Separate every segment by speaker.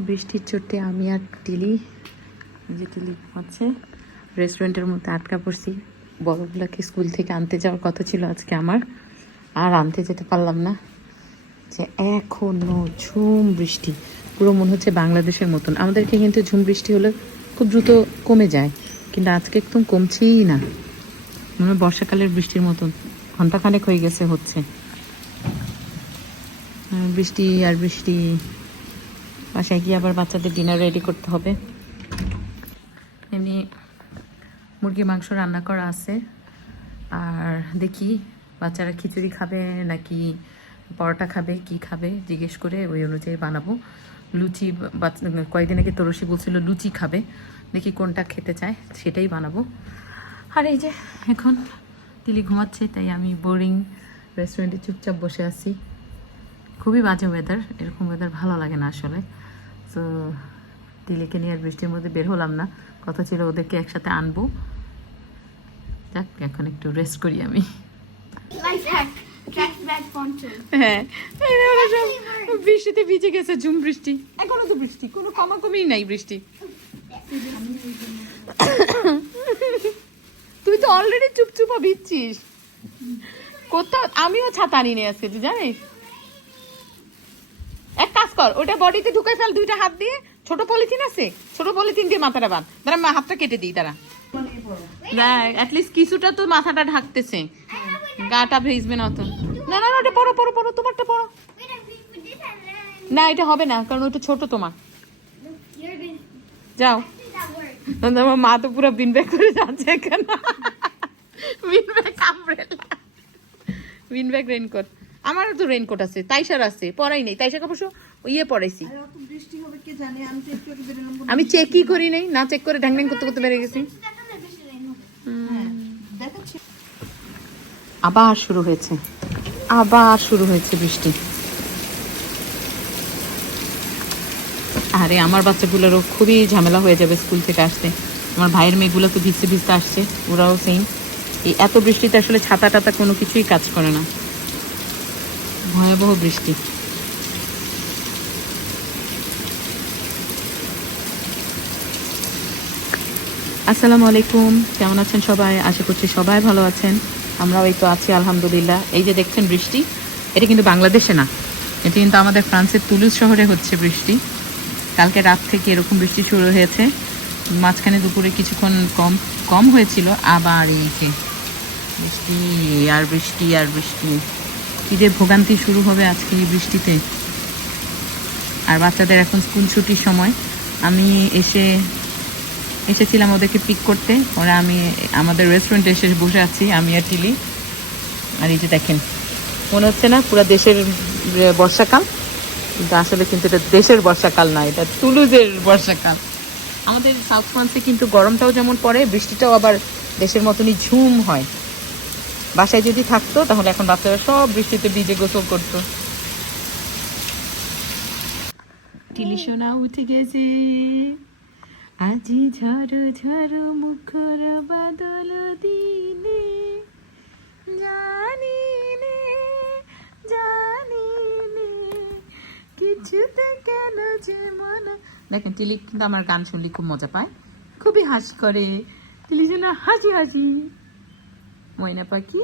Speaker 1: বৃষ্টির চোটে আমি আর টিলি যে টিলি ঘুমাচ্ছে রেস্টুরেন্টের মধ্যে আটকা পড়ছি। বড়গুলাকে স্কুল থেকে আনতে যাওয়ার কথা ছিল আজকে আমার। আর আনতে যেতে পারলাম না। যে এখনও ঝুম বৃষ্টি। পুরো মনে হচ্ছে বাংলাদেশের মতন। আমাদেরকে কিন্তু ঝুম বৃষ্টি হলে খুব দ্রুত কমে যায়। কিন্তু আজকে একদম কমছেই না। মনে বর্ষাকালের বৃষ্টির মতন। ঘন্টাখানেক হয়ে গেছে হচ্ছে। বৃষ্টি, আর বৃষ্টি। বাসায় গিয়ে আবার বাচ্চাদের ডিনার রেডি করতে হবে। এমনি মুরগি মাংস রান্না করা আছে। আর দেখি বাচ্চারা খিচুড়ি খাবে নাকি পরোটা খাবে, কি খাবে জিজ্ঞেস করে ওই অনুযায়ী বানাবো। লুচি কয়েকদিন আগে তরসি বলছিল লুচি খাবে, দেখি কোনটা খেতে চায় সেটাই বানাবো। আর এই যে এখন তিলি ঘুমাচ্ছে, তাই আমি বোরিং রেস্টুরেন্টে চুপচাপ বসে আছি। খুবই বাজে ওয়েদার এরকম ওয়েদার ভালো লাগে না আসলে। তো তিলিকে নিয়ে আর বৃষ্টির মধ্যে বের হলাম না। কথা ছিল ওদেরকে একসাথে আনব। যাক এখন একটু রেস্ট করি আমি। হ্যাঁ। বৃষ্টিতে ভিজে গেছে ঝুম বৃষ্টি। এখনও তো বৃষ্টি কোনো কমাকমিই নাই বৃষ্টি। তুই তো অলরেডি চুপচুপা ভিজছিস। কোথাও আমিও ছাতা আনি নিয়ে আজকে তুই জানিস? এক কাজ কর ওটা বডিতে ঢুকে ফেল, দুইটা হাত দিয়ে। ছোট পলিথিন আছে, ছোট পলিথিন দিয়ে মাথাটা বাঁধ। তারা হাতটা কেটে দিই তারা কিছুটা তো মাথাটা ঢাকতেছে। গাটা ভেজবে না তো না না ওটা পড়ো পড়ো পড়ো, তোমারটা পড়ো। না, এটা হবে না, কারণ ওটা ছোট তোমার। যাও. তোমার মা তো পুরো বিন ব্যাগ করে যাচ্ছে এখানে। Bean bag umbrella bean bag raincoat আমারও তো রেনকোট আছে তাইশার আছে পরাই নেই। তাইশাকে অবশ্য ইয়ে পরাইছি।
Speaker 2: আর অত বৃষ্টি হবে কে জানে? আমি
Speaker 1: চেকই করি নাই না চেক করে ঢ্যাং ঢ্যাং করতে করতে বেড়ে গেছি।
Speaker 2: হ্যাঁ,
Speaker 1: আবার শুরু হয়েছে আবার শুরু হয়েছে বৃষ্টি। আরে আমার বাচ্চাগুলোরও খুবই ঝামেলা হয়ে যাবে স্কুল থেকে আসতে। আমার ভাইয়ের মেয়েগুলো তো ভিজতে ভিজতে আসছে ওরাও সেম এই এত বৃষ্টিতে আসলে ছাতা টাতা কোনো কিছুই কাজ করে না। ভয়াবহ বৃষ্টি। আসসালামু আলাইকুম, কেমন আছেন সবাই? আশা করছি সবাই ভালো আছেন। আমরাও এই তো আছি, আলহামদুলিল্লাহ। এই যে দেখছেন বৃষ্টি, এটা কিন্তু বাংলাদেশে না। এটা কিন্তু আমাদের ফ্রান্সের তুলুজ শহরে হচ্ছে বৃষ্টি। কালকে রাত থেকে এরকম বৃষ্টি শুরু হয়েছে। মাঝখানে দুপুরে কিছুক্ষণ কম কম হয়েছিল। আবার এই যে বৃষ্টি, আর বৃষ্টি আর বৃষ্টি। ঈদের ভোগান্তি শুরু হবে আজকে এই বৃষ্টিতে। আর বাচ্চাদের এখন স্কুল ছুটির সময়। আমি এসে, এসেছিলাম ওদেরকে পিক করতে। ওরা আমি, আমাদের রেস্টুরেন্টে এসে বসে আছি, আমি আর টিলি। আর এই যে দেখেন, মনে হচ্ছে না পুরো দেশের বর্ষাকাল? কিন্তু আসলে কিন্তু এটা দেশের বর্ষাকাল না, এটা তুলুজের বর্ষাকাল। আমাদের সাউথ ফ্রান্সে কিন্তু গরমটাও যেমন পড়ে, বৃষ্টিটাও আবার দেশের মতনই ঝুম হয়। বাসায় যদি থাকতো, তাহলে এখন বাচ্চারা সব বৃষ্টিতে ভিজে গোসল করতো। টিলি উঠে গেছে। আজি ঝড় ঝড় মুখর বাদল দিনে। জানি নে জানি নে, কিছুতে কেন যে মন। দেখেন, টিলি কিন্তু আমার গান শুনলে খুব মজা পায়। খুবই হাস করে। টিলি যেন হাসি হাসি। ময়না পাখি।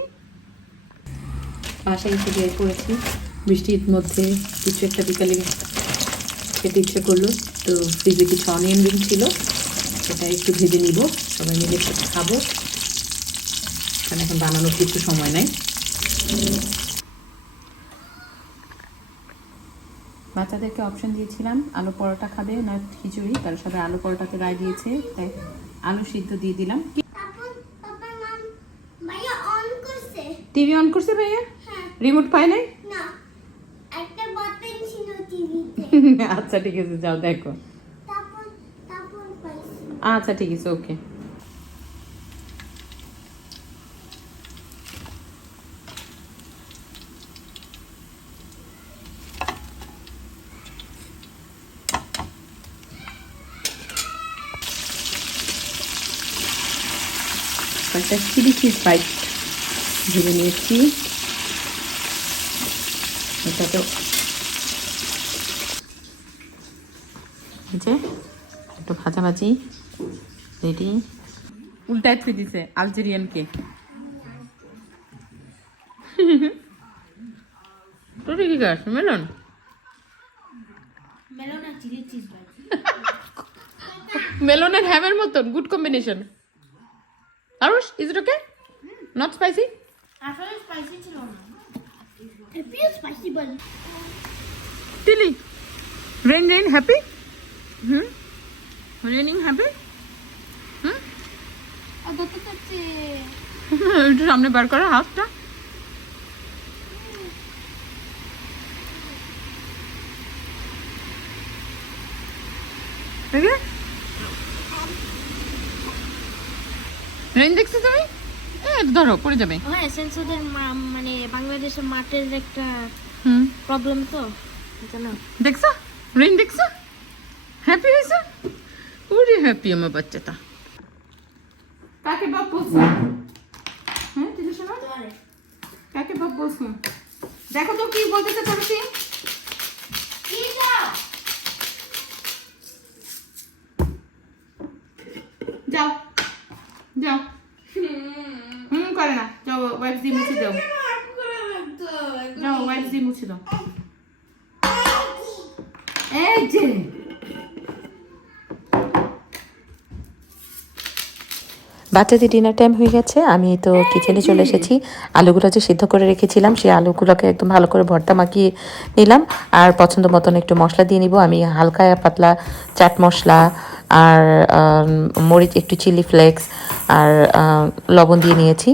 Speaker 1: বাসায় বের করেছি। বৃষ্টির মধ্যে কিছু একটা বিকালে খেতে ইচ্ছে করল, তো ফ্রিজে কিছু অনিয়ন রিং ছিল, সেটা একটু ভেজে নিব, সবাই মিলে একসাথে খাব। কারণ এখন বানানোর কিছু সময় নাই। বাচ্চাদেরকে অপশন দিয়েছিলাম, আলু পরোটা খাবে না খিচুড়ি তারা সবাই আলু পরোটাতে রায় দিয়েছে, তাই আলু সিদ্ধ দিয়ে দিলাম
Speaker 3: তারপর পাপা মাম ভাইয়া অন করছে
Speaker 1: টিভি অন করছে ভাইয়া?
Speaker 3: হ্যাঁ।
Speaker 1: রিমোট পায় নাই?
Speaker 3: না একটা বাটন ছিল টিভিতে।
Speaker 1: আচ্ছা ঠিক আছে যাও দেখো। আচ্ছা ঠিক আছে ওকে। কয়েকটা চিলি চিজ বাইট ভেজে নিয়েছি। এটা তো এই যে একটু ভাজাভাজি রেডি উল্টায় থুই দিছে আলজেরিয়ানকে তোর কি গাছ? মেলন?
Speaker 3: আর
Speaker 1: মেলনের হ্যামের মতন good combination. Arush is it okay not spicy
Speaker 3: আসলে স্পাইসি ছিল না। হেপিও স্পাইসি বল
Speaker 1: টিলি rain rain happy hmm? Raining happy hmm?
Speaker 3: দেখতে পাচ্ছি
Speaker 1: একটু সামনে বার করো হাফটা রেন দেখছ তুমি? ধরো পড়ে যাবে।
Speaker 3: হ্যাঁ সেন্সরদের মানে বাংলাদেশের মাঠের একটা
Speaker 1: হুম।
Speaker 3: প্রবলেম তো
Speaker 1: দেখছ? রেন দেখছ? হ্যাপি হয়েছে? পুরি হ্যাপি আমার বাচ্চাটা। কাকে বাপ বলছো? হ্যাঁ শোনো। কাকে বাপ বলছো? দেখো তো কি বলতেছে তুলসী যাও যাও হুম করে না যাও ওয়াইফ দিয়ে মুছে দাও যাও দিয়ে মুছে দাও এই যে
Speaker 4: বাচ্চাদের ডিনার টাইম হয়ে গেছে আমি তো কিচেনে চলে এসেছি। আলুগুলো যে সিদ্ধ করে রেখেছিলাম সেই আলুগুলোকে একদম ভালো করে ভর্তা মাখিয়ে নিলাম। আর পছন্দ মতন একটু মশলা দিয়ে নিব। আমি হালকা পাতলা চাট মশলা আর মরিচ, একটু চিলি ফ্লেক্স আর লবণ দিয়ে নিয়েছি।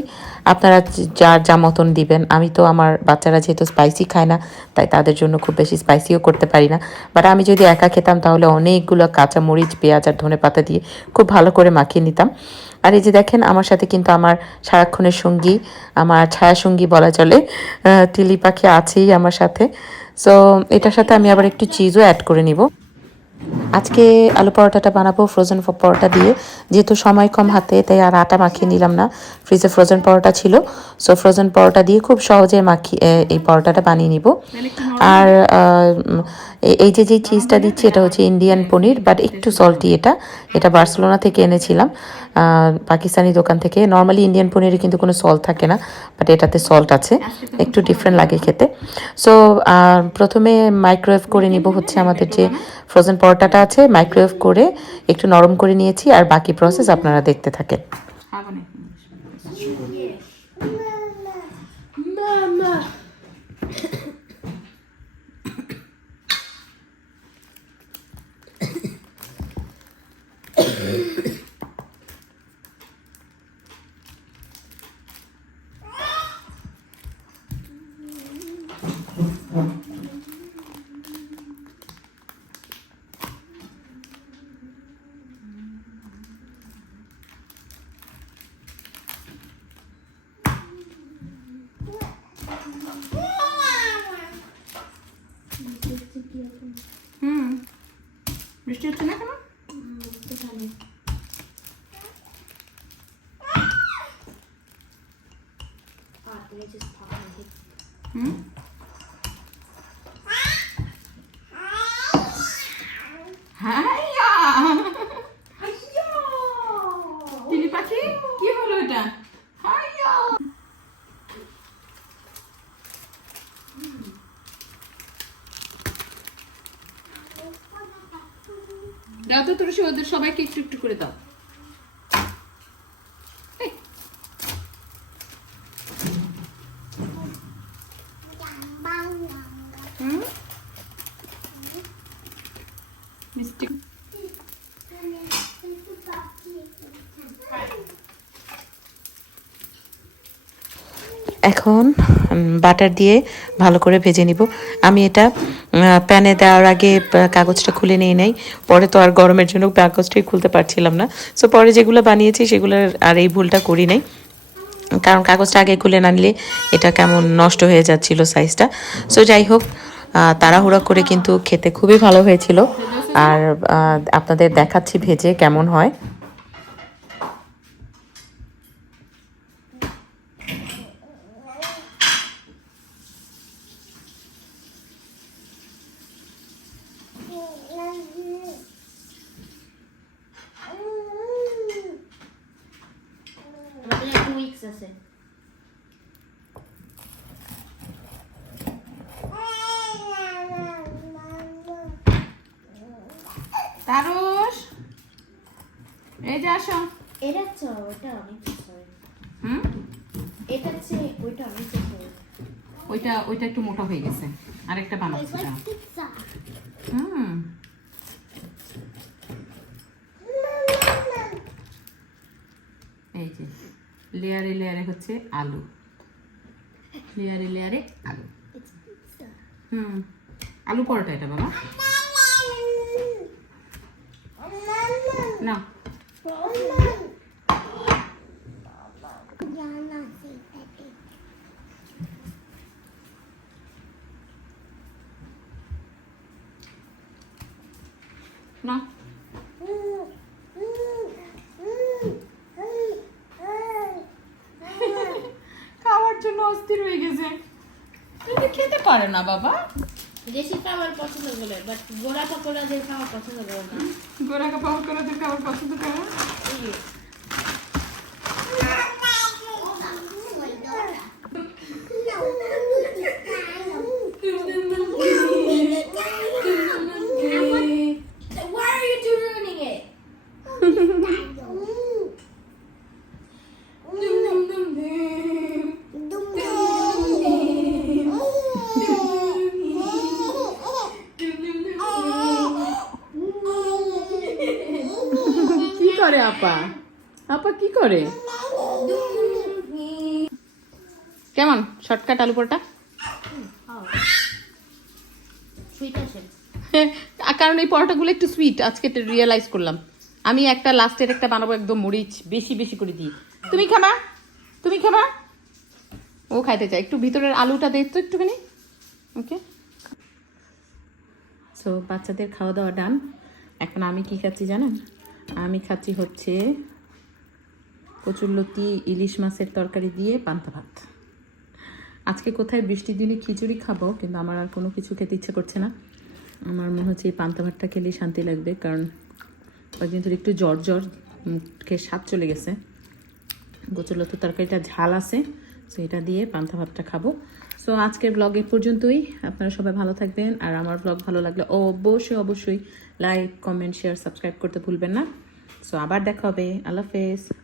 Speaker 4: আপনারা যার যা মতন দিবেন। আমি তো আমার বাচ্চারা যেহেতু স্পাইসি খায় না, তাই তাদের জন্য খুব বেশি স্পাইসিও করতে পারি না। বাট আমি যদি একা খেতাম, তাহলে অনেকগুলো কাঁচা মরিচ, পেঁয়াজ আর ধনে পাতা দিয়ে খুব ভালো করে মাখিয়ে নিতাম। আর এই যে দেখেন, আমার সাথে কিন্তু আমার সারাক্ষণের সঙ্গী, আমার ছায়া সঙ্গী বলা চলে তিলি পাখি আছেই আমার সাথে। সো এটার সাথে আমি আবার একটু চিজও অ্যাড করে নিব। আজকে আলু পরোটাটা বানাবো ফ্রোজেন পরোটা দিয়ে। যেহেতু সময় কম হাতে তাই আর আটা মাখিয়ে নিলাম না। ফ্রিজে ফ্রোজেন পরোটা ছিল। সো ফ্রোজেন পরোটা দিয়ে খুব সহজে মাখিয়ে এই পরোটাটা বানিয়ে নিব। আর আহ, উম, এই- যে যে চিজটা দিচ্ছি, এটা হচ্ছে ইন্ডিয়ান পনির বাট একটু সল্টি এটা। এটা বার্সেলোনা থেকে এনেছিলাম। পাকিস্তানি দোকান থেকে। নর্মালি ইন্ডিয়ান পনিরে কিন্তু কোনো সল্ট থাকে না বাট এটাতে সল্ট আছে। একটু ডিফারেন্ট লাগে খেতে। সো প্রথমে মাইক্রোওয়েভ করে নিব হচ্ছে আমাদের যে ফ্রোজেন পরোটাটা আছে মাইক্রোওয়েভ করে একটু নরম করে নিয়েছি, আর বাকি প্রসেস আপনারা দেখতে থাকেন
Speaker 1: খাব না হুম বৃষ্টি হচ্ছে না কেন হুম হাইয়া চিলি পাখি কি হলো এটা হাইয়া দাও তো তুলসী ওদের সবাইকে একটু একটু করে দাও। হুম? মিষ্টি
Speaker 4: এখন বাটার দিয়ে ভালো করে ভেজে নিব। আমি এটা প্যানে দেওয়ার আগে কাগজটা খুলে নিয়ে নেই। পরে তো আর গরমের জন্য কাগজটাই খুলতে পারছিলাম না। সো পরে যেগুলো বানিয়েছি, সেগুলোর আর এই ভুলটা করি নাই। কারণ কাগজটা আগে খুলে না নিলে এটা কেমন নষ্ট হয়ে যাচ্ছিল সাইজটা সো যাই হোক তাড়াহুড়া করে কিন্তু খেতে খুবই ভালো হয়েছিল। আর আপনাদের দেখাচ্ছি ভেজে কেমন হয়।
Speaker 1: আছে। তারুষ আসো।
Speaker 3: এটা অনেক এটা ওইটা অনেক
Speaker 1: একটু মোটা হয়ে গেছে। আরেকটা বানাচ্ছি লেয়ারে লেয়ারে হচ্ছে আলু। লেয়ারে লেয়ারে আলু। হুম। আলু পরোটা এটা বাবা। না না খাওয়ার জন্য অস্থির হয়ে গেছে এটা খেতে পারে না বাবা।
Speaker 3: দেশি খাবার পছন্দ করে বাট গোড়া পকোড়াদের খাওয়া পছন্দ করে না।
Speaker 1: গোরা পকোড়াদের খাওয়া পছন্দ করে? না? আপা? আপা কি করে? কেমন? শর্টকাট আলু পরোটা? কারণ এই পরোটাগুলো একটু সুইট আজকে রিয়েলাইজ করলাম। আমি একটা লাস্টের একটা বানাবো একদম মরিচ বেশি বেশি করে দিই। তুমি খাবা? তুমি খাবা? ও খাইতে চাই একটু ভিতরের আলুটা দেখতো একটুখানি। ওকে সো বাচ্চাদের খাওয়া দাওয়া ডান এখন আমি কি খাচ্ছি জানেন? আমি খাচ্ছি হচ্ছে কচুরলতি, ইলিশ মাছের তরকারি দিয়ে পান্তা ভাত। আজকে কোথায় বৃষ্টির দিনে খিচুড়ি খাব, কিন্তু আমার আর কোনো কিছু খেতে ইচ্ছে করছে না। আমার মনে হচ্ছে এই পান্তা ভাতটা খেলেই শান্তি লাগবে, কারণ কয়েকদিন ধরে একটু জ্বর জ্বর মুখে স্বাদ চলে গেছে। গোচলতো তরকারিটা ঝাল আছে সো এটা দিয়ে পান্তা ভাতটা খাব। সো আজকের ব্লগ এ পর্যন্তই। আপনারা সবাই ভালো থাকবেন। আর আমার ব্লগ ভালো লাগলে অবশ্যই অবশ্যই লাইক কমেন্ট শেয়ার সাবস্ক্রাইব করতে ভুলবেন না। সো আবার দেখা হবে। আল্লাহ হাফেজ।